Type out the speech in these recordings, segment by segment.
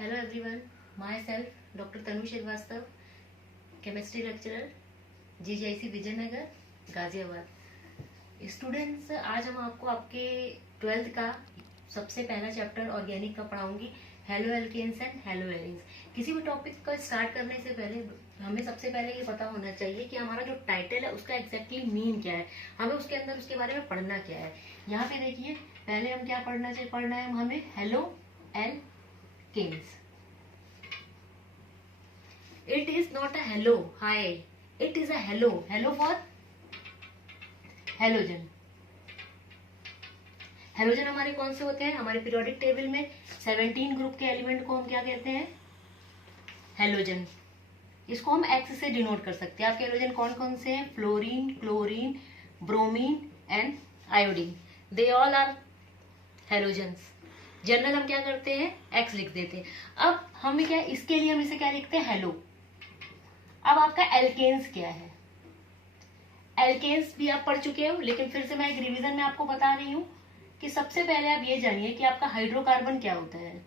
Hello everyone, myself Dr. Tanu Shrivastava, chemistry lecturer GGIC Vijaynagar Ghaziabad. Students, आज हम आपको आपके 12th का सबसे पहला चैप्टर ऑर्गेनिक का पढ़ाऊंगी, halo alkanes and halo arenes. किसी भी टॉपिक को स्टार्ट करने से पहले हमें सबसे पहले ये पता होना चाहिए कि हमारा जो टाइटल है उसका एग्जैक्टली मीन क्या है, हमें उसके अंदर उसके बारे में पढ़ना क्या है। यहाँ पे देखिए, पहले हम क्या पढ़ना है हमें haloalkanes. It is not a hello, hi. It is a hello. Hello for halogen. Halogen हमारे कौन से होते हैं? हमारे पीरियोडिक टेबल में 17 ग्रुप के एलिमेंट को हम क्या कहते हैं? हेलोजन। इसको हम एक्स से डिनोट कर सकते हैं। आपके हेलोजन कौन कौन से हैं? Fluorine, chlorine, bromine and iodine. They all are halogens. General हम क्या करते हैं? एक्स लिख देते हैं। अब हमें क्या, इसके लिए हम इसे क्या लिखते हैं? हेलो। अब आपका एल्केन्स क्या है? एल्केन्स भी आप पढ़ चुके हो, लेकिन फिर से मैं एक रिवीजन में आपको बता रही हूं कि सबसे पहले आप ये जानिए कि आपका हाइड्रोकार्बन क्या होता है।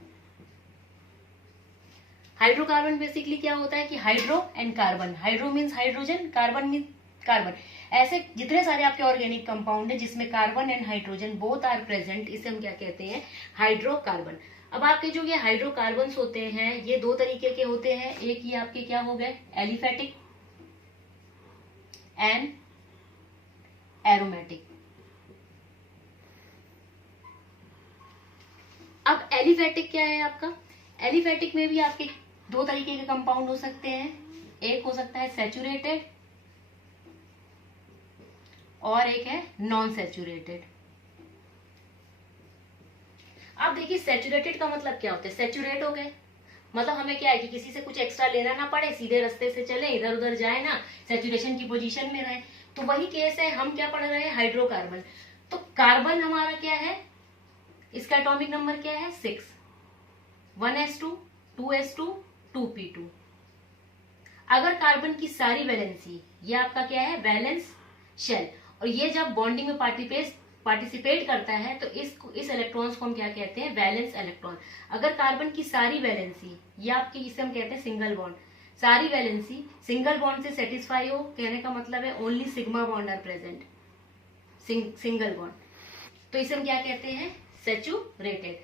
हाइड्रोकार्बन बेसिकली क्या होता है कि hydro and carbon. Hydro means hydrogen, carbon means carbon. ऐसे जितने सारे आपके ऑर्गेनिक कंपाउंड है जिसमें carbon and hydrogen both are present, इसे हम क्या कहते हैं? हाइड्रोकार्बन। अब आपके जो ये हाइड्रोकार्बन्स होते हैं ये दो तरीके के होते हैं। एक ये आपके क्या हो गए? Aliphatic and aromatic. अब एलिफेटिक क्या है आपका? एलिफेटिक में भी आपके दो तरीके के कंपाउंड हो सकते हैं। एक हो सकता है सैचुरेटेड और एक है नॉन सैचुरेटेड। अब देखिए, सैचुरेटेड का मतलब क्या होता है? सैचुरेट हो गए मतलब हमें क्या है कि किसी से कुछ एक्स्ट्रा लेना ना पड़े, सीधे रास्ते से चले, इधर उधर जाए ना, सैचुरेशन की पोजीशन में रहे। तो वही केस है, हम क्या पढ़ रहे हैं? हाइड्रोकार्बन। तो कार्बन हमारा क्या है? इसका एटॉमिक नंबर क्या है? 6। 1s2 2s2 2p2। अगर कार्बन की सारी वैलेंसी, ये आपका क्या है? वैलेंस शेल, और ये जब बॉन्डिंग में पार्टिसिपेट करता है तो इस इलेक्ट्रॉन्स को हम क्या कहते हैं? Valence electron. अगर कार्बन की सारी वैलेंसी, ये आपकी इसे हम कहते हैं सिंगल बॉन्ड, सारी वैलेंसी सिंगल बॉन्ड से सेटिस्फाई हो, कहने का मतलब है only sigma bond are present, single bond, तो इसे हम क्या कहते हैं? सैचुरेटेड।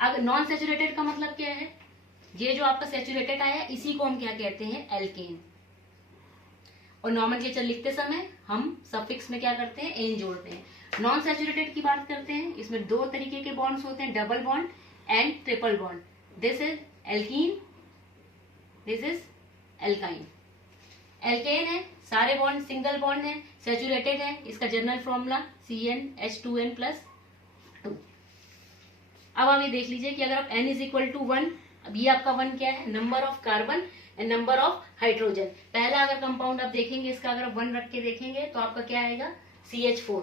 अगर नॉन सैचुरेटेड का मतलब क्या है? ये जो आपका सैचुरेटेड आया इसी को हम क्या कहते हैं? एल्केन। और नॉमेनक्लेचर लिखते समय हम सफिक्स में क्या करते हैं? एन जोड़ते हैं। नॉन सैचुरेटेड की बात करते हैं, इसमें दो तरीके के बॉन्ड्स होते हैं, double bond and triple bond. This is alkene, this is alkyne. Alkane है, सारे बॉन्ड सिंगल बॉन्ड है, सैचुरेटेड है, इसका जनरल फॉर्मूला CnH2n+2। अब आप ये देख लीजिए कि अगर आप n इज इक्वल टू 1, अब ये आपका 1 क्या है? Number of carbon and number of hydrogen. पहला अगर कंपाउंड आप देखेंगे, इसका अगर आप 1 रख के देखेंगे तो आपका क्या आएगा? CH4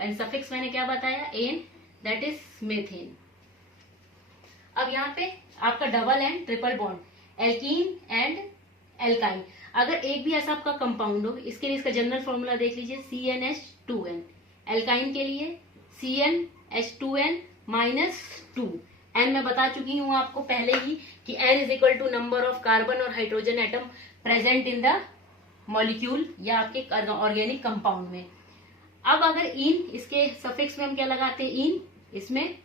एंड सफिक्स मैंने क्या बताया? Ane, that is methane. अब यहाँ पे आपका double and triple bond, alkene and alkyne. अगर एक भी ऐसा आपका कंपाउंड हो, इसके लिए इसका जनरल फॉर्मूला देख लीजिए, CnH2n। एल्काइन के लिए CnH2n-2। एन मैं बता चुकी हूं आपको पहले ही कि n is equal to number of carbon और hydrogen atom present in the molecule या आपके ऑर्गेनिक कंपाउंड में। अब अगर इन, इसके सफिक्स में हम क्या लगाते हैं? इन, इसमें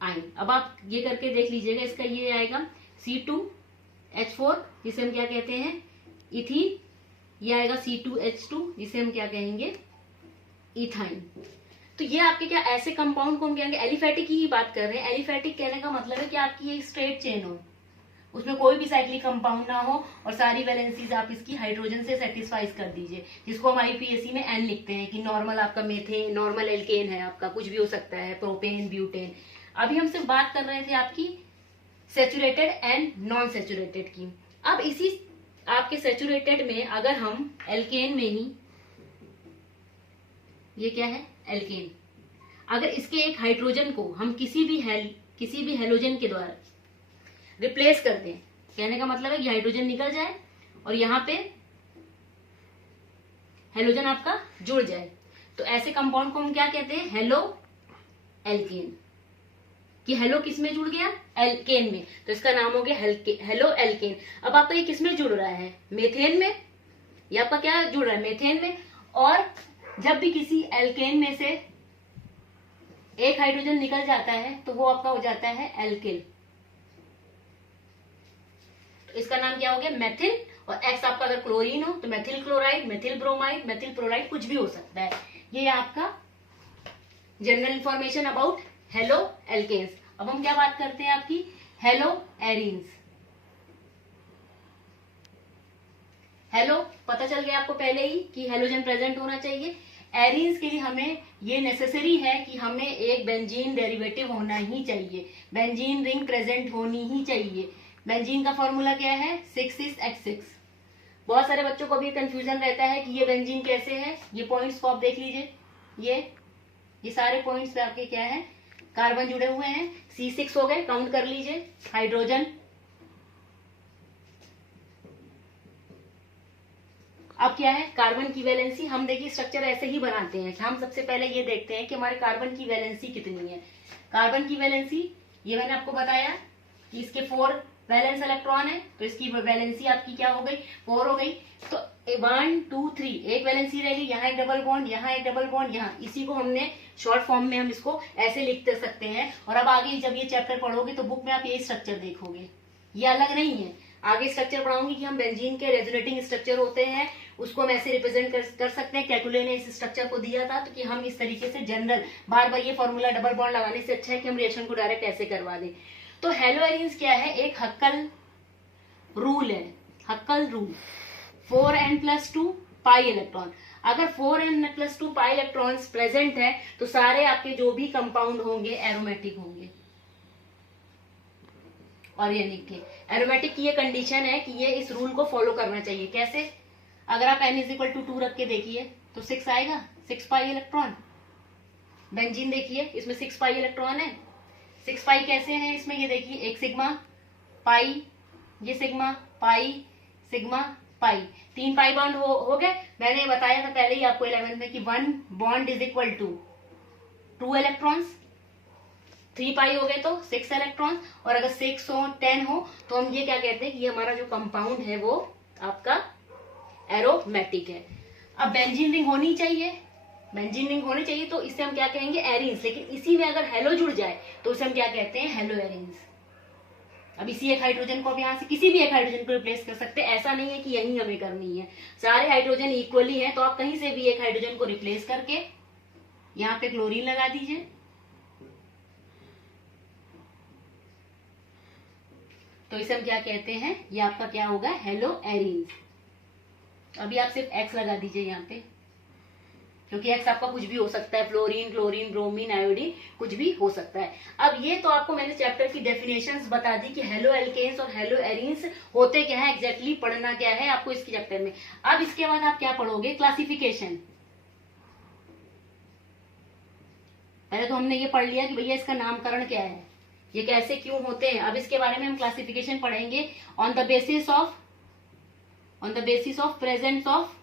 आइन। अब आप ये करके देख लीजिएगा, इसका ये आएगा C2H4 जिसे हम क्या कहते हैं? इथीन। ये आएगा C2H2 जिसे हम क्या कहेंगे? इथाइन। तो ये आपके क्या ऐसे कंपाउंड को हम कहेंगे? एलिफेटिक की ही बात कर रहे हैं। एलिफेटिक कहने का मतलब है कि आपकी ये स्ट्रेट चेन हो, उसमें कोई भी साइक्लिक कंपाउंड ना हो और सारी वैलेंसीज आप इसकी हाइड्रोजन से सेटिस्फाइज कर दीजिए, जिसको हम IUPAC में N लिखते हैं कि नॉर्मल आपका मेथेन, नॉर्मल एल्केन है, आपका कुछ भी हो सकता है, प्रोपेन, ब्यूटेन। अभी हम सिर्फ बात कर रहे थे आपकी सैचुरेटेड एंड नॉन सैचुरेटेड की। अब इसी आपके सैचुरेटेड में अगर हम एल्केन में ही, ये क्या है? एल्केन। अगर इसके एक हाइड्रोजन को हम किसी भी हेलोजन के द्वारा रिप्लेस कर दें, कहने का मतलब है कि हाइड्रोजन निकल जाए और यहाँ पे हेलोजन आपका जुड़ जाए, तो ऐसे कंपाउंड को हम क्या कहते हैं? Halo alkane. कि हेलो किस में जुड़ गया, एल्केन में, तो इसका नाम हो गया हेलो एल्केन। अब आपका ये किस में जुड़ रहा है, मेथेन में, ये आपका क्या जुड़ रहा है, मेथेन में। और जब भी किसी एल्केन में से एक हाइड्रोजन निकल जाता है तो वो आपका हो जाता है एल्किल, तो इसका नाम क्या हो गया, मेथिल। और एक्स आपका अगर क्लोरीन हो तो methyl chloride, methyl bromide, methyl chloride, कुछ भी हो सकता है। ये आपका general information about haloalkanes. अब हम क्या बात करते हैं आपकी हेलो एरीन्स। हेलो पता चल गया आपको पहले ही कि हेलोजन प्रेजेंट होना चाहिए। एरीन्स के लिए हमें ये नेसेसरी है कि हमें एक बेंजीन डेरिवेटिव होना ही चाहिए, बेंजीन रिंग प्रेजेंट होनी ही चाहिए। बेंजीन का फॉर्मूला क्या है, 6,6H6। बहुत सारे बच्चों को भी कंफ्यूजन रहता है कि ये बेंजीन कैसे है। ये पॉइंट्स को आप देख लीजिए, ये सारे पॉइंट्स पे आपके क्या है, कार्बन जुड़े हुए हैं। C6 हो गए, काउंट कर लीजिए हाइड्रोजन। अब क्या है, कार्बन की वैलेंसी। हम देखिए स्ट्रक्चर ऐसे ही बनाते हैं, हम सबसे पहले ये देखते हैं कि हमारे कार्बन की वैलेंसी कितनी है। कार्बन की वैलेंसी ये मैंने आपको बताया कि इसके 4 वैलेंस इलेक्ट्रॉन है, तो इसकी वैलेंसी आपकी क्या हो गई, 4 हो गई। तो 1 2 3 एक वैलेंसी रह गई, यहाँ एक डबल बॉन्ड, यहाँ एक डबल बॉन्ड, यहाँ। इसी को हमने शॉर्ट फॉर्म में हम इसको ऐसे लिख सकते हैं। और अब आगे जब ये चैप्टर पढ़ोगे तो बुक में आप यही स्ट्रक्चर देखोगे, ये अलग नहीं है। आगे स्ट्रक्चर पढ़ाऊंगी कि हम बेंजीन के रेजोनेटिंग स्ट्रक्चर होते हैं, उसको हम ऐसे रिप्रेजेंट कर सकते हैं। कैकुले ने इस स्ट्रक्चर को दिया था, तो कि हम इस तरीके से जनरल, बार बार ये फॉर्मूला डबल बॉन्ड लगाने से अच्छा है कि हम रिएक्शन को डायरेक्ट ऐसे करवा दें। तो हेलो एरीन्स क्या है, एक हक्कल रूल है, हक्कल रूल। 4n+2 pi electron. अगर 4n+2 पाई इलेक्ट्रॉन्स प्रेजेंट है तो सारे आपके जो भी कंपाउंड होंगे एरोमेटिक होंगे, ऑर्गेनिक के। एरोमेटिक की ये कंडीशन है कि ये इस रूल को फॉलो करना चाहिए। कैसे, अगर आप n=2 रख के देखिए तो 6 आएगा, 6 पाई इलेक्ट्रॉन। बेंजीन देखिए इसमें 6 पाई इलेक्ट्रॉन है। 6 पाई कैसे हैं इसमें, ये देखिए एक सिग्मा पाई, ये sigma pi, sigma pi, 3 pi bond हो गए। मैंने बताया था पहले ही आपको 11th में कि 1 bond is equal to 2 electrons. 3 pi हो गए तो 6 इलेक्ट्रॉन। और अगर 6 हो 10 हो तो हम ये क्या कहते हैं कि ये हमारा जो कंपाउंड है वो आपका एरोमेटिक है। अब बेंजीन रिंग होनी चाहिए, बेंजीन रिंग होनी चाहिए, तो इसे हम क्या कहेंगे, एरीन्स। लेकिन इसी में अगर हेलो जुड़ जाए तो उसे हम क्या कहते हैं, हेलो एरीन्स। अब इसी एक हाइड्रोजन को आप यहाँ से किसी भी एक हाइड्रोजन को रिप्लेस कर सकते हैं, ऐसा नहीं है कि यही हमें करनी है। सारे हाइड्रोजन इक्वली है, तो आप कहीं से भी एक हाइड्रोजन को रिप्लेस करके यहाँ पे क्लोरीन लगा दीजिए, तो इसे हम क्या कहते हैं, ये आपका क्या होगा, हेलो एरीन्स। अभी आप सिर्फ एक्स लगा दीजिए यहाँ पे, क्योंकि एक्स आपका कुछ भी हो सकता है, फ्लोरीन, क्लोरीन, ब्रोमीन, आयोडीन, कुछ भी हो सकता है। अब ये तो आपको मैंने चैप्टर की डेफिनेशंस बता दी कि हेलो एल्केन्स और हेलो एरीन्स होते क्या है, एग्जैक्टली पढ़ना क्या है आपको इसके चैप्टर में। अब इसके बाद आप क्या पढ़ोगे, क्लासिफिकेशन। पहले तो हमने ये पढ़ लिया कि भैया इसका नामकरण क्या है, ये कैसे क्यों होते हैं। अब इसके बारे में हम क्लासिफिकेशन पढ़ेंगे on the basis of presence of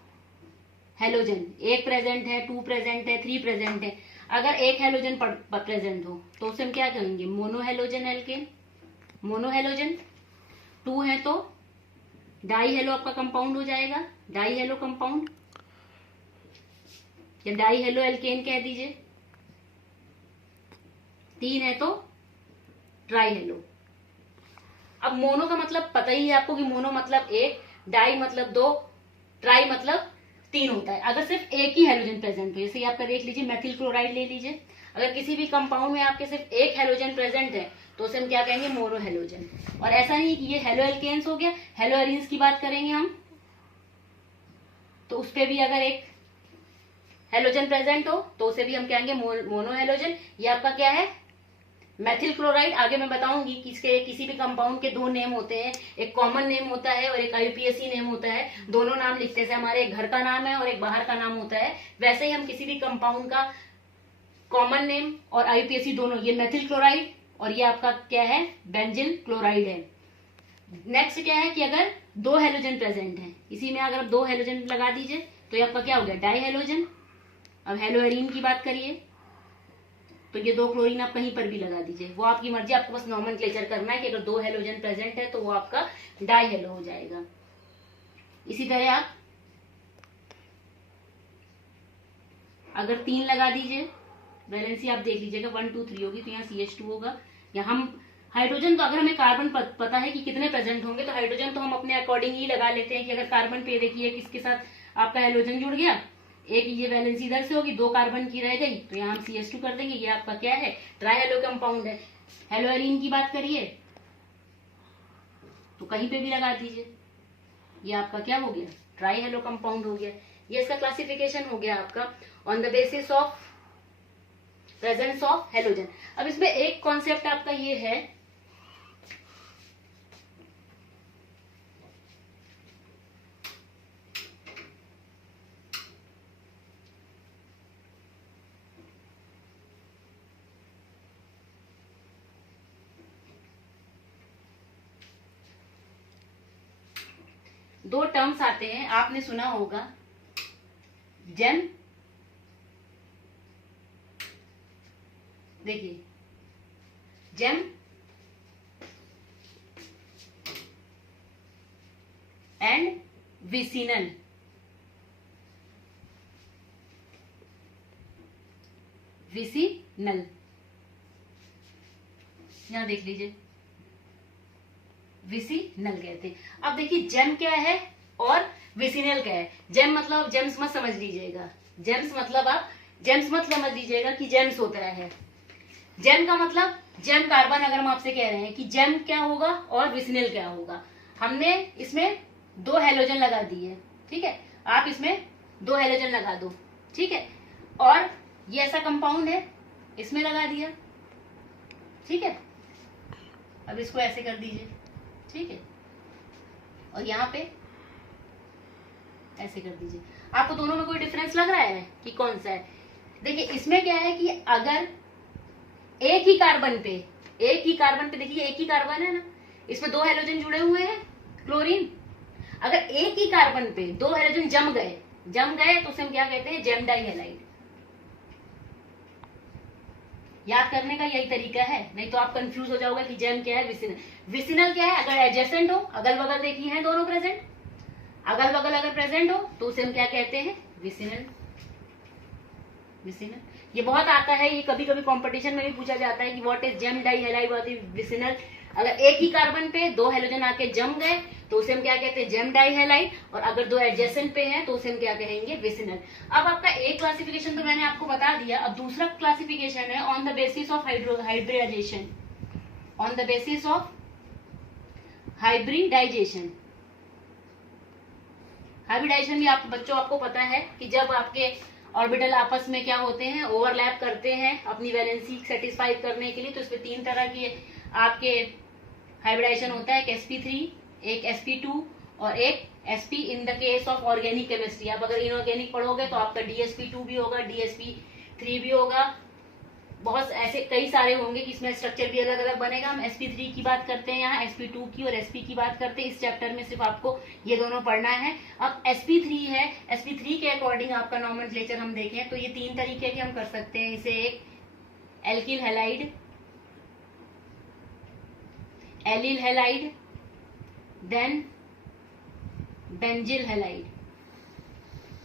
halogen. 1 present है, 2 प्रेजेंट है, 3 प्रेजेंट है। अगर एक हेलोजन प्रेजेंट हो तो उसे हम क्या कहेंगे, मोनोहेलोजन एल्केन, मोनोहेलोजन। 2 है तो डाई हेलो आपका कंपाउंड हो जाएगा, डाई हेलो कंपाउंड, या डाई हेलो एल्केन कह दीजिए। 3 है तो ट्राई हेलो। अब मोनो का मतलब पता ही है आपको कि मोनो मतलब 1, डाई मतलब 2, ट्राई मतलब 3 होता है अगर सिर्फ एक ही हेलोजन प्रेजेंट हो। जैसे आपका देख लीजिए मेथिल क्लोराइड ले लीजिए, अगर किसी भी कंपाउंड में आपके सिर्फ एक हेलोजन प्रेजेंट है तो उसे हम क्या कहेंगे, मोनो हेलोजन। और ऐसा नहीं कि ये हेलो एल्केन्स हो गया, हेलो एरीन्स की बात करेंगे हम तो उस पर भी अगर एक हेलोजन प्रेजेंट हो तो उसे भी हम कहेंगे मोनो हेलोजन। ये आपका क्या है, मेथिल क्लोराइड। आगे मैं बताऊंगी कि इसके किसी भी कंपाउंड के 2 नेम होते हैं, एक कॉमन नेम होता है और एक IUPAC नेम होता है। दोनों नाम लिखते हैं, हमारे एक घर का नाम है और एक बाहर का नाम होता है, वैसे ही हम किसी भी कंपाउंड का कॉमन नेम और IUPAC दोनों, ये मेथिल क्लोराइड और ये आपका क्या है, बेंजिल क्लोराइड है। नेक्स्ट क्या है कि अगर 2 हेलोजन प्रेजेंट है, इसी में अगर आप 2 हेलोजन लगा दीजिए तो ये आपका क्या हो गया, डाई हेलोजन। अब हेलो एरीन की बात करिए, तो ये 2 क्लोरीन आप कहीं पर भी लगा दीजिए, वो आपकी मर्जी, आपको बस नॉमेनक्लेचर करना है कि अगर 2 हेलोजन प्रेजेंट है तो वो आपका डाई हेलो हो जाएगा। इसी तरह आप अगर 3 लगा दीजिए, वैलेंसी आप देख लीजिएगा 1 2 3 होगी, तो यहाँ CH2 होगा। या हम हाइड्रोजन तो अगर हमें कार्बन पता है कि कितने प्रेजेंट होंगे, तो हाइड्रोजन तो हम अपने अकॉर्डिंग ही लगा लेते हैं कि अगर कार्बन पे देखिए किसके साथ आपका हेलोजन जुड़ गया, एक ये वैलेंसी इधर से होगी, 2 कार्बन की रह गई, तो यहाँ हम CH2 कर देंगे। ये आपका क्या है, ट्राई हेलो कंपाउंड है। हेलोएरिन की बात करिए तो कहीं पे भी लगा दीजिए, ये आपका क्या हो गया, ट्राई हेलो कंपाउंड हो गया। ये इसका क्लासिफिकेशन हो गया आपका on the basis of presence of halogen. अब इसमें एक कॉन्सेप्ट आपका ये है, दो टर्म्स आते हैं, आपने सुना होगा जेम, देखिए जेम एंड विसिनल। विसिनल यहां देख लीजिए, विसिनल कहते हैं। अब देखिए जेम क्या है और विसिनल क्या है। जेम मतलब जेम्स मत समझ लीजिएगा, जेम्स मतलब आप जेम्स मत समझ लीजिएगा कि जेम्स होता है। जेम का मतलब जेम कार्बन, अगर हम आपसे कह रहे हैं कि जेम क्या होगा और विसिनल क्या होगा, हमने इसमें 2 हेलोजन लगा दिए, ठीक है, आप इसमें 2 हेलोजन लगा दो, ठीक है, और ये ऐसा कंपाउंड है, इसमें लगा दिया, ठीक है। अब इसको ऐसे कर दीजिए, ठीक है, और यहाँ पे ऐसे कर दीजिए। आपको दोनों में कोई डिफरेंस लग रहा है कि कौन सा है? देखिए इसमें क्या है कि अगर एक ही कार्बन पे देखिए एक ही कार्बन है ना, इसमें 2 हेलोजन जुड़े हुए हैं क्लोरीन, अगर एक ही कार्बन पे 2 हेलोजन जम गए तो उसे हम क्या कहते हैं, जेम डाई हैलाइड। याद करने का यही तरीका है, नहीं तो आप कंफ्यूज हो जाओगे कि जेम क्या है, विसिनल। विसिनल क्या है, अगर एडजेसेंट हो, अगल बगल देखिए हैं दोनों प्रेजेंट, अगल बगल अगर प्रेजेंट हो तो उसे हम क्या कहते हैं, विसिनल। विसिनल ये बहुत आता है, ये कभी कभी कंपटीशन में भी पूछा जाता है कि what is gem dihalide, what is vicinal. अगर एक ही कार्बन पे 2 हेलोजन आके जम गए तो उसे हम क्या कहते हैं, जेम डाई हैलाइड, और अगर 2 एडजेसेंट पे हैं तो उसे हम क्या कहेंगे, विसिनल। अब आपका एक क्लासिफिकेशन तो मैंने आपको बता दिया, अब दूसरा क्लासिफिकेशन है on the basis of hybridization. On the basis of hybridization. Hybridization भी आप बच्चों आपको पता है कि जब आपके ऑर्बिटल आपस में क्या होते हैं, ओवरलैप करते हैं अपनी वैलेंसी सेटिस्फाई करने के लिए, तो इसमें 3 तरह की आपके हाइब्रिडाइजेशन होता है, एक sp3, एक sp2 और एक sp in the case of organic chemistry. आप अगर इनऑर्गेनिक पढ़ोगे तो आपका dsp2 भी होगा, dsp3 भी होगा, बहुत ऐसे कई सारे होंगे कि इसमें स्ट्रक्चर भी अलग अलग बनेगा। हम sp3 की बात करते हैं यहाँ, sp2 की और sp की बात करते हैं। इस चैप्टर में सिर्फ आपको ये दोनों पढ़ना है। अब sp3 है, sp3 के अकॉर्डिंग आपका नॉमेनक्लेचर हम देखें तो ये 3 तरीके के हम कर सकते हैं इसे, एक alkyl halide, allyl halide, then benzyl halide.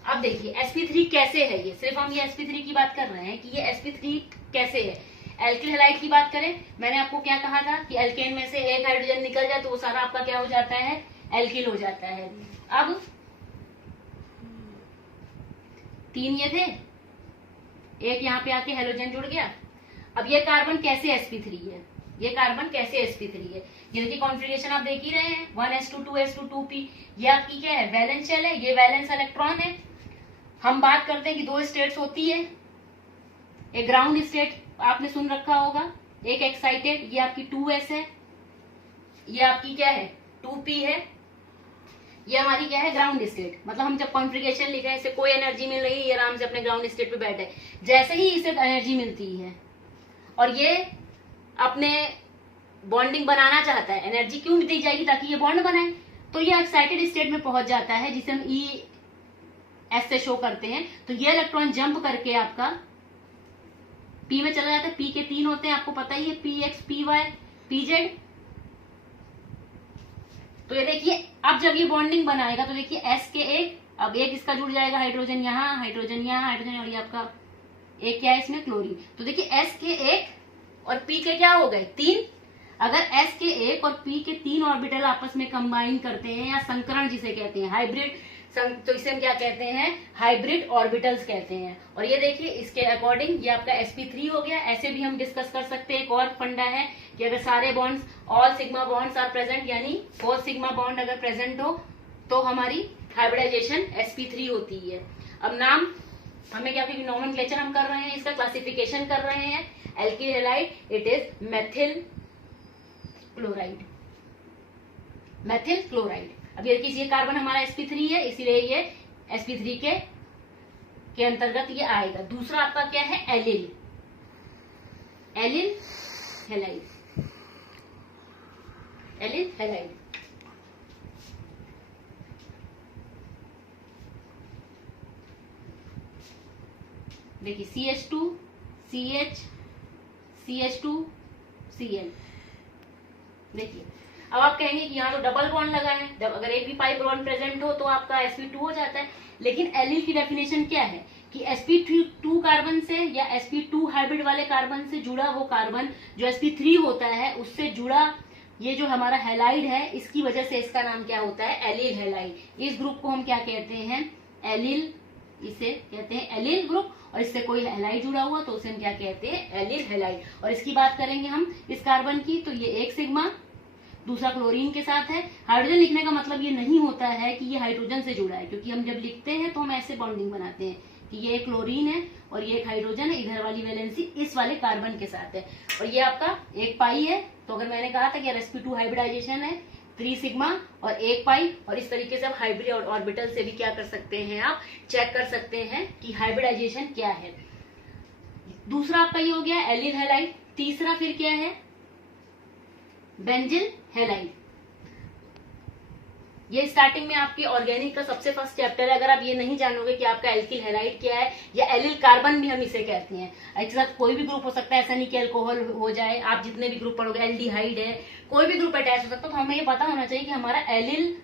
अब देखिए sp3 कैसे है, ये सिर्फ हम ये sp3 की बात कर रहे हैं कि ये sp3 कैसे है। एल्किल हैलाइड की बात करें, मैंने आपको क्या कहा था कि एल्केन में से एक हाइड्रोजन निकल जाए तो वो सारा आपका क्या हो जाता है, एल्किल हो जाता है। अब 3 ये थे, एक यहाँ पे आके हेलोजन जुड़ गया। अब ये कार्बन कैसे sp3 है, ये कार्बन कैसे sp3 है, ये देखिए कॉन्फ़िगरेशन आप देख ही रहे हैं, 1s2 2s2 2p। ये आपकी क्या है, वैलेंस शेल है, ये वैलेंस इलेक्ट्रॉन है। हम बात करते हैं कि 2 स्टेट्स होती है, एक ग्राउंड स्टेट आपने सुन रखा होगा, एक एक्साइटेड, ये आपकी 2s है, ये आपकी क्या है 2p है, ये हमारी क्या है ग्राउंड स्टेट। मतलब हम जब कॉन्फ़िगरेशन लिख रहे हैं, इसे कोई एनर्जी मिल रही है, ये आराम से अपने ग्राउंड स्टेट पे बैठे, जैसे ही इसे एनर्जी मिलती है और ये अपने बॉन्डिंग बनाना चाहता है, एनर्जी क्यों दी जाएगी, ताकि ये बॉन्ड बनाए, तो ये एक्साइटेड स्टेट में पहुंच जाता है, जिसे हम ई एस से शो करते हैं। तो ये इलेक्ट्रॉन जंप करके आपका पी में चला जाता है, पी के 3 होते हैं, आपको पता ही है, p x, p y, p z. तो ये देखिए अब जब ये बॉन्डिंग बनाएगा तो देखिए एस के एक, अब एक इसका जुड़ जाएगा, हाइड्रोजन यहाँ, हाइड्रोजन यहाँ, हाइड्रोजन, और ये आपका एक क्या है इसमें, क्लोरीन। तो देखिए एस के एक और पी के क्या हो गए 3। अगर एस के एक और पी के 3 ऑर्बिटल आपस में कंबाइन करते हैं, या संकरण जिसे कहते हैं, हाइब्रिड, तो इसे हम क्या कहते हैं, हाइब्रिड ऑर्बिटल्स कहते हैं। और ये देखिए इसके अकॉर्डिंग ये आपका sp3 हो गया। ऐसे भी हम डिस्कस कर सकते हैं, एक और फंडा है कि अगर सारे bonds, all sigma bonds are present, यानी 4 सिग्मा बॉन्ड अगर प्रेजेंट हो तो हमारी हाइब्रिडाइजेशन sp3 होती है। अब नाम हमें क्या, क्योंकि नोमेनक्लेचर हम कर रहे हैं, इसका क्लासिफिकेशन कर रहे हैं, alkyl halide, it is methyl chloride, methyl chloride. अब ये किसी कार्बन हमारा sp3 है, इसीलिए ये sp3 के अंतर्गत ये आएगा। दूसरा आपका क्या है, allyl, allyl halide, allyl halide. देखिए CH2 CH CH2 Cl। देखिए अब आप कहेंगे कि यहाँ तो डबल बॉन्ड लगा है, जब अगर एक भी पाई बॉन्ड प्रेजेंट हो तो आपका sp2 हो जाता है। लेकिन एलिल की डेफिनेशन क्या है कि sp2 कार्बन से या sp2 हाइब्रिड वाले कार्बन से जुड़ा वो कार्बन जो sp3 होता है उससे जुड़ा ये जो हमारा हैलाइड है, इसकी वजह से इसका नाम क्या होता है, एलिल हैलाइड। इस ग्रुप को हम क्या कहते हैं, एलिल, इसे कहते हैं एलिल ग्रुप। और इससे कोई हैलाइड जुड़ा हुआ तो उसे हम क्या कहते हैं, एलिल हैलाइड। और इसकी बात करेंगे हम इस कार्बन की, तो ये एक सिग्मा, दूसरा क्लोरीन के साथ है। हाइड्रोजन लिखने का मतलब ये नहीं होता है कि ये हाइड्रोजन से जुड़ा है, क्योंकि हम जब लिखते हैं तो हम ऐसे बॉन्डिंग बनाते हैं कि ये एक क्लोरीन है और ये एक हाइड्रोजन है, इधर वाली वैलेंसी इस वाले कार्बन के साथ है, और ये आपका एक पाई है। तो अगर मैंने कहा था कि sp2 हाइब्रिडाइजेशन है 3 सिग्मा और 1 पाई, और इस तरीके से आप हाइब्रिड और ऑर्बिटल से भी क्या कर सकते हैं, आप चेक कर सकते हैं कि हाइब्रिडाइजेशन क्या है। दूसरा आपका ये हो गया एलिल हैलाइड। तीसरा फिर क्या है, बेंजिल हैलाइड। ये स्टार्टिंग में आपके ऑर्गेनिक का सबसे फर्स्ट चैप्टर है। अगर आप ये नहीं जानोगे कि आपका एल्किल हैलाइड क्या है, या एलिल कार्बन भी हम इसे कहते हैं, एक साथ कोई भी ग्रुप हो सकता है, ऐसा नहीं कि अल्कोहल हो जाए, आप जितने भी ग्रुप पढ़ोगे, एल्डिहाइड है, कोई भी ग्रुप अटैच हो सकता है, तो हमें ये पता होना चाहिए कि हमारा एलिल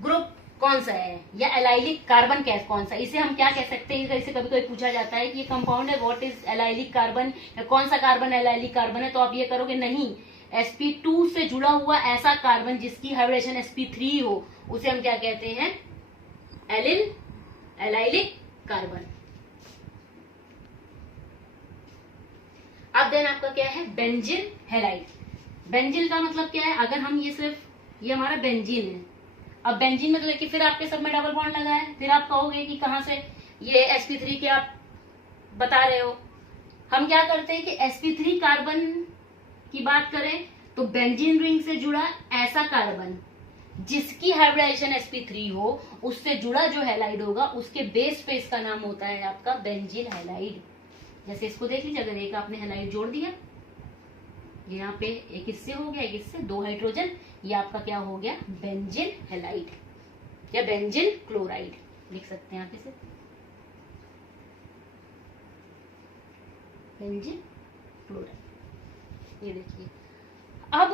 ग्रुप कौन सा है या एलाइलिक कार्बन कौन सा। इसे हम क्या कह सकते हैं, इसे कभी कभी पूछा जाता है कि ये कंपाउंड है, व्हाट इज एलाइलिक कार्बन, या कौन सा कार्बन एलाइलिक कार्बन है, तो आप ये करोगे नहीं, sp2 से जुड़ा हुआ ऐसा कार्बन जिसकी हाइब्रिडेशन sp3 हो उसे हम क्या कहते हैं, एलिल एलाइलिक कार्बन। अब देन आपका क्या है, बेंजिल हैलाइड। बेंजिल का मतलब क्या है, अगर हम ये सिर्फ ये हमारा बेंजीन है, अब बेंजीन में तो देखिए फिर आपके सब में डबल बॉन्ड लगा है, फिर आप कहोगे कि कहां से ये sp3 के आप बता रहे हो। हम क्या करते हैं कि sp3 कार्बन की बात करें तो बेंजीन रिंग से जुड़ा ऐसा कार्बन जिसकी हाइब्रिडाइजेशन sp3 हो, उससे जुड़ा जो हैलाइड होगा उसके बेस पे इसका नाम होता है आपका बेंजील हैलाइड। जैसे इसको देख लीजिए, अगर एक आपने हैलाइड जोड़ दिया, यहाँ पे एक इससे हो गया, एक इससे, 2 हाइड्रोजन, ये आपका क्या हो गया, बेंजील हैलाइड या बेंजील क्लोराइड लिख सकते हैं आप इसे, बेंजील क्लोराइड। ये देखिए अब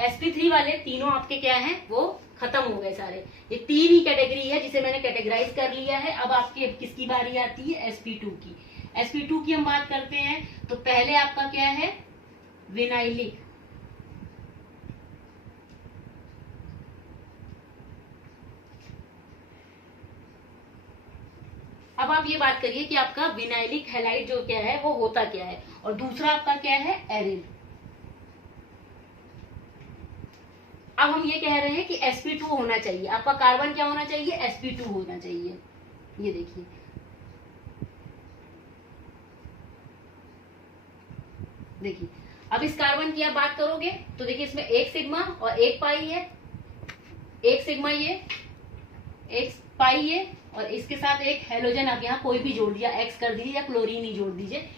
sp3 वाले तीनों आपके क्या हैं, वो खत्म हो गए सारे। ये 3 ही कैटेगरी है जिसे मैंने कैटेगराइज कर लिया है। अब आपकी किसकी बारी आती है, sp2 की। sp2 की हम बात करते हैं तो पहले आपका क्या है, विनाइलिक, अब आप ये बात करिए कि आपका विनाइलिक हैलाइड जो क्या है वो होता क्या है, और दूसरा आपका क्या है, एरिल। अब हम ये कह रहे हैं कि sp2 होना चाहिए, आपका कार्बन क्या होना चाहिए, sp2 होना चाहिए। ये देखिए देखिए अब इस कार्बन की आप बात करोगे तो देखिए इसमें 1 सिग्मा और 1 पाई है, 1 सिग्मा ये, 1 पाई ये, और इसके साथ एक हैलोजन आप यहाँ कोई भी जोड़ दिया, एक्स कर दीजिए या क्लोरीन ही जोड़ दीजिए,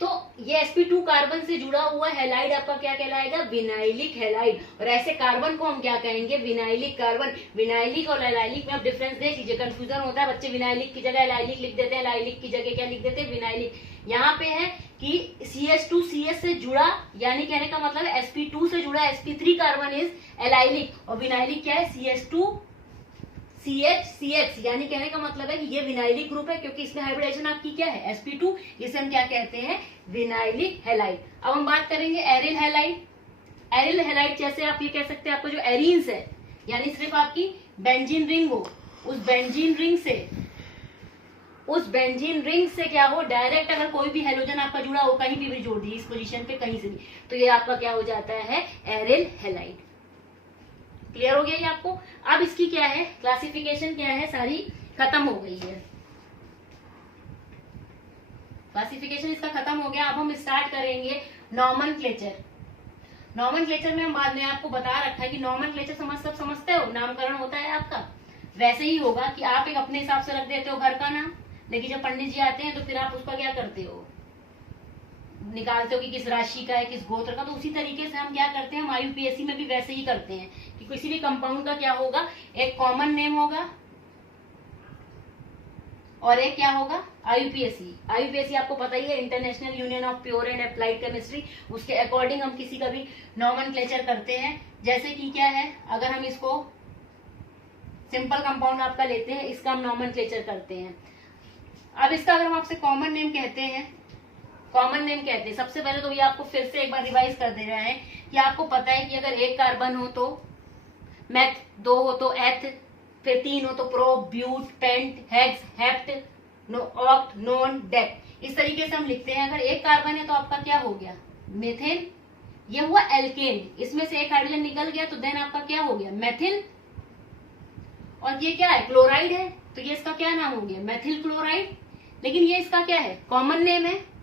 तो ये sp2 कार्बन से जुड़ा हुआ हैलाइड आपका क्या कहलाएगा, विनाइलिक हैलाइड। और ऐसे कार्बन को हम क्या कहेंगे, विनाइलिक कार्बन। विनाइलिक और एलाइलिक में आप डिफरेंस देख लीजिए, कंफ्यूजन होता है, बच्चे विनाइलिक की जगह एलाइलिक लिख देते हैं, एलाइलिक की जगह क्या लिख देते हैं, विनाइलिक। यहाँ पे है कि CH2CH से जुड़ा, यानी कहने का मतलब है sp2 से जुड़ा sp3 कार्बन इज एलाइलिक, और विनाइलिक क्या है CH2CH, यानी कहने का मतलब है कि ये विनाइलिक ग्रुप है, क्योंकि इसमें हाइब्रिडाइजेशन आपकी क्या है sp2, इसे हम क्या कहते हैं विनाइलिक हैलाइड। अब हम बात करेंगे एरिल हैलाइड। एरिल हैलाइड जैसे आप ये कह सकते हैं आपका जो एरीन्स है, यानी सिर्फ आपकी बेंजीन रिंग हो, उस बेंजीन रिंग से क्या हो, डायरेक्ट अगर कोई भी हेलोजन आपका जुड़ा हो, कहीं भी जोड़ दिए इस पोजीशन पे कहीं से भी, तो ये आपका क्या हो जाता है एरिल हैलाइड। क्लियर हो गया ये आपको। अब इसकी क्या है क्लासिफिकेशन, क्या है सारी खत्म हो गई है, क्लासिफिकेशन इसका खत्म हो गया। अब हम स्टार्ट करेंगे नॉमेनक्लेचर। नॉमेनक्लेचर में हम बाद में आपको बता रखा है कि नॉमेनक्लेचर सब समझते हो, नामकरण होता है आपका, वैसे ही होगा कि आप एक अपने हिसाब से रख देते हो घर का नाम, लेकिन जब पंडित जी आते हैं तो फिर आप उसका क्या करते हो, निकालते हो कि किस राशि का है, किस गोत्र का। तो उसी तरीके से हम क्या करते हैं, हम IUPAC में भी वैसे ही करते हैं कि किसी भी कंपाउंड का क्या होगा, एक कॉमन नेम होगा और एक क्या होगा IUPAC आपको पता ही है, international union of pure and applied chemistry, उसके अकॉर्डिंग हम किसी का भी नॉमेनक्लेचर करते हैं। जैसे कि क्या है, अगर हम इसको सिंपल कंपाउंड आपका लेते हैं, इसका हम नॉमेनक्लेचर करते हैं। अब इसका अगर हम आपसे कॉमन नेम कहते हैं, सबसे पहले तो ये आपको फिर से एक बार रिवाइज कर दे रहे हैं कि आपको पता है कि अगर एक कार्बन हो तो मेथ, 2 हो तो एथ, फिर 3 हो तो pro, but, pent, hex, hept, oct, non, dec, इस तरीके से हम लिखते हैं। अगर एक कार्बन है तो आपका क्या हो गया मेथेन, ये हुआ एल्केन, इसमें से एक हाइड्रोजन निकल गया तो देन आपका क्या हो गया मेथिल, और ये क्या है क्लोराइड है, तो ये इसका क्या नाम हो गया मेथिल क्लोराइड। लेकिन ये इसका क्या है कॉमन नेम है,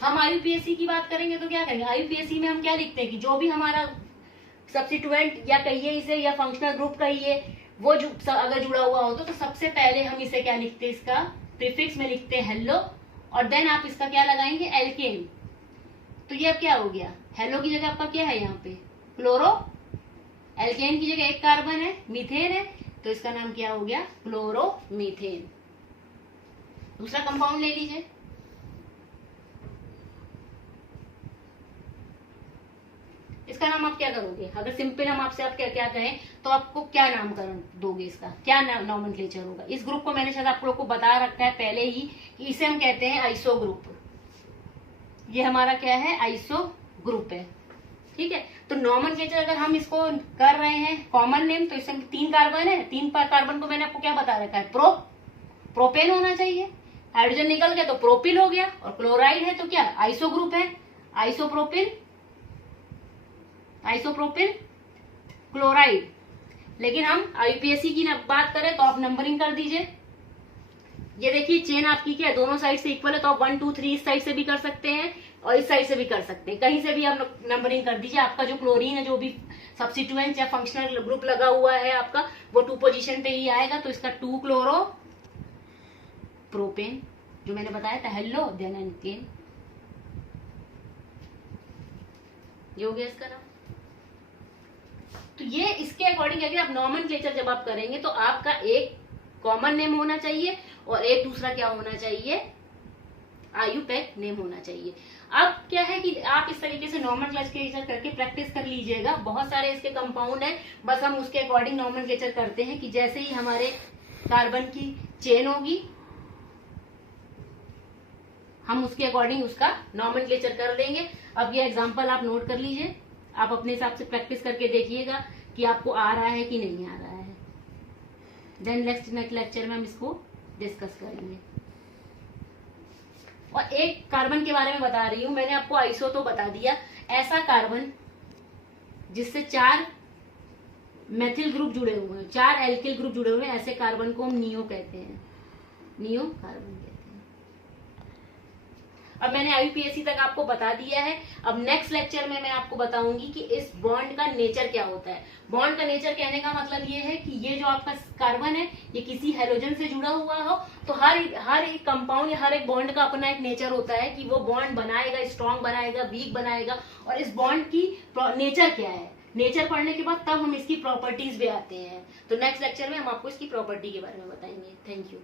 हम IUPAC की बात करेंगे तो क्या करेंगे, IUPAC में हम क्या लिखते हैं कि जो भी हमारा सब्स्टिट्यूएंट या कहिए इसे या फंक्शनल ग्रुप कहिए, वो अगर जुड़ा हुआ हो तो सबसे पहले हम इसे क्या लिखते हैं, इसका प्रीफिक्स में लिखते हैं हेलो, और देन आप इसका क्या लगाएंगे एल्केन। तो ये अब क्या हो गया, हेलो की जगह आपका क्या है यहाँ पे क्लोरो, एल्केन की जगह एक कार्बन है मीथेन है, तो इसका नाम क्या हो गया क्लोरोमीथेन। दूसरा कंपाउंड ले लीजिए, इसका नाम आप क्या करोगे, अगर सिंपल हम आपसे आप क्या कहें तो आपको क्या नामकरण दोगे, इसका क्या नॉमेनक्लेचर होगा। इस ग्रुप को मैंने शायद आप लोग को बता रखा है पहले ही कि इसे हम कहते हैं आइसो ग्रुप। ये हमारा क्या है आइसो ग्रुप है, ठीक है। तो नॉमेनक्लेचर अगर हम इसको कर रहे हैं कॉमन नेम, तो इसमें 3 कार्बन है, 3 कार्बन को मैंने आपको क्या बता रखा है प्रोपेन होना चाहिए, हाइड्रोजन निकल गया तो प्रोपिल हो गया, और क्लोराइड है तो क्या आइसो ग्रुप है आइसोप्रोपिल क्लोराइड। लेकिन हम IUPAC की बात करें तो आप नंबरिंग कर दीजिए, ये देखिए चेन आपकी क्या है दोनों साइड से इक्वल है, तो आप 1 2 3 इस साइड से भी कर सकते हैं और इस साइड से भी कर सकते हैं, कहीं से भी आप नंबरिंग कर दीजिए। आपका जो क्लोरीन है, जो भी सब्स्टिट्यूएंट या फंक्शनल ग्रुप लगा हुआ है आपका, वो 2 पोजीशन पे ही आएगा, तो इसका 2 क्लोरो प्रोपेन जो मैंने बताया था हेलो देन एल्केन, ये हो गया इसका नाम। तो ये इसके अकॉर्डिंग अगर आप नॉमेनक्लेचर जब आप करेंगे तो आपका एक कॉमन नेम होना चाहिए और एक दूसरा क्या होना चाहिए IUPAC नेम होना चाहिए। अब क्या है कि आप इस तरीके से नॉमेनक्लेचर करके प्रैक्टिस कर लीजिएगा, बहुत सारे इसके कंपाउंड हैं, बस हम उसके अकॉर्डिंग नॉमेनक्लेचर करते हैं कि जैसे ही हमारे कार्बन की चेन होगी हम उसके अकॉर्डिंग उसका नॉमेनक्लेचर कर लेंगे। अब ये एग्जांपल आप नोट कर लीजिए, आप अपने हिसाब से प्रैक्टिस करके देखिएगा कि आपको आ रहा है कि नहीं आ रहा है। देन नेक्स्ट लेक्चर में हम इसको डिस्कस करेंगे। और एक कार्बन के बारे में बता रही हूं, मैंने आपको आइसो तो बता दिया, ऐसा कार्बन जिससे 4 मेथिल ग्रुप जुड़े हुए हैं, 4 एल्किल ग्रुप जुड़े हुए हैं, ऐसे कार्बन को हम नियो कहते हैं, नियो कार्बन कहते हैं। अब मैंने IUPAC तक आपको बता दिया है। अब नेक्स्ट लेक्चर में मैं आपको बताऊंगी कि इस बॉन्ड का नेचर क्या होता है। बॉन्ड का नेचर कहने का मतलब ये है कि ये जो आपका कार्बन है ये किसी हेलोजन से जुड़ा हुआ हो, तो हर एक कंपाउंड या हर एक बॉन्ड का अपना एक नेचर होता है कि वो बॉन्ड बनाएगा, स्ट्रॉन्ग बनाएगा, वीक बनाएगा, और इस बॉन्ड की नेचर क्या है। नेचर पढ़ने के बाद तब हम इसकी प्रॉपर्टीज भी आते हैं। तो नेक्स्ट लेक्चर में हम आपको इसकी प्रॉपर्टी के बारे में बताएंगे। Thank you.